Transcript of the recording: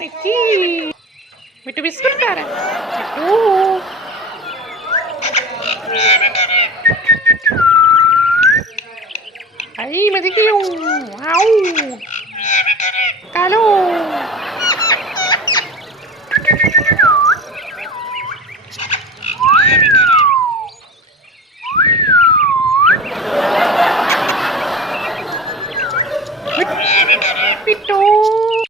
Mitti Mittu biscuit തരാം. Mittu I മതിക്കോ. ഔ hello